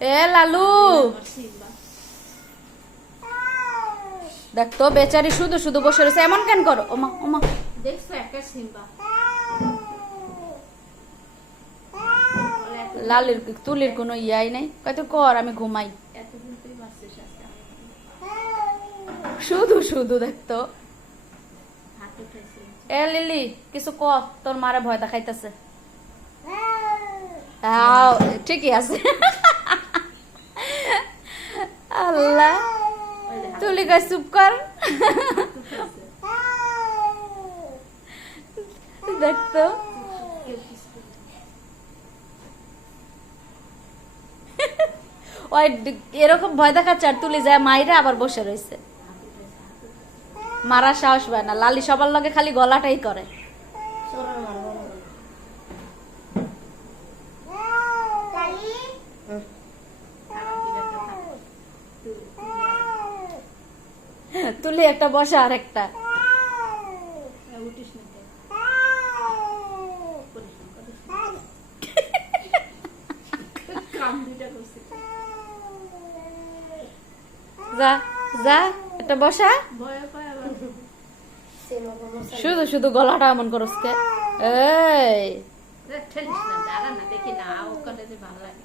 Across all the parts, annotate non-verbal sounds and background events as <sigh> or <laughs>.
এ লালু। দেখ তো বেচারি শুধু শুধু বসে রয়েছে। এমন কেন করো? ওমা ওমা। দেখছ একটা সিম্বা। লালের তুলির কোনো ইয়াই নাই? কত কর আমি ঘুমাই। শুধু শুধু দেখতো এ লিলি কিছু ক? তোর মারে ভয় দেখাইতেছে। আও, ঠিকই আছে। <laughs> তুলি কয় চুপ কর। দেখতো ওই এরকম ভয় দেখাচ্ছে আর তুলি যায়, মাইরা আবার বসে রয়েছে। মারার সাহস পায় না, লালি সবার লগে খালি গলাটাই করে আমার কি ব্যথা থাকে তুই তুলি একটা বসে আর একটা। যা যা, একটা বসা। শুধু শুধু গলাটা এমন করস দেখি না ভালো লাগে।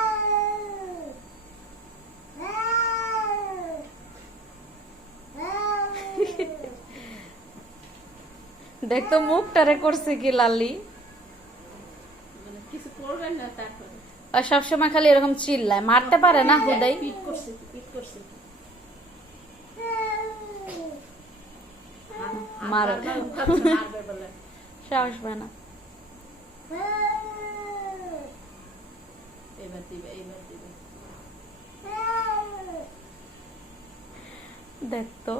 দেখতো মুখটারে করছে কি লালি? মানে কিছু করবেন না তারপরে। আর সবসময় খালি এরকম চিল্লায়। মারতে পারে না হুদাই? মারবে বলে। সাহস পায় না। দেখতো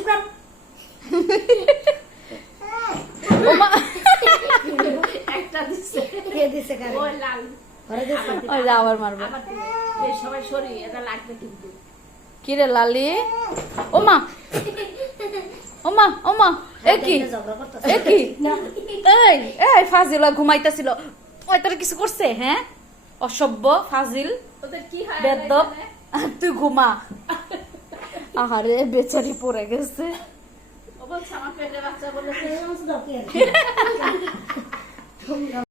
চুপ কর ওমা। একটা দিচ্ছে কে দিছে কারে? ওই লাল। ঘরে দিছে। ওই আবার মারবে। এই সবাই সরি এটা লাগবে কিন্তু। কিরে লালি? ওমা। ওমা ওমা। এ কি? এ কি? এই এই ফাজিল ঘুমাইতেছিল। ওই তোর কিছু করছে হ্যাঁ? অসভ্য ফাজিল ওদের কি হয় বেদব। তুই ঘুমা। আহারে বেচারি পড়ে গেছে। ও বলছে আমার পেটে বাচ্চা বলেছে <laughs>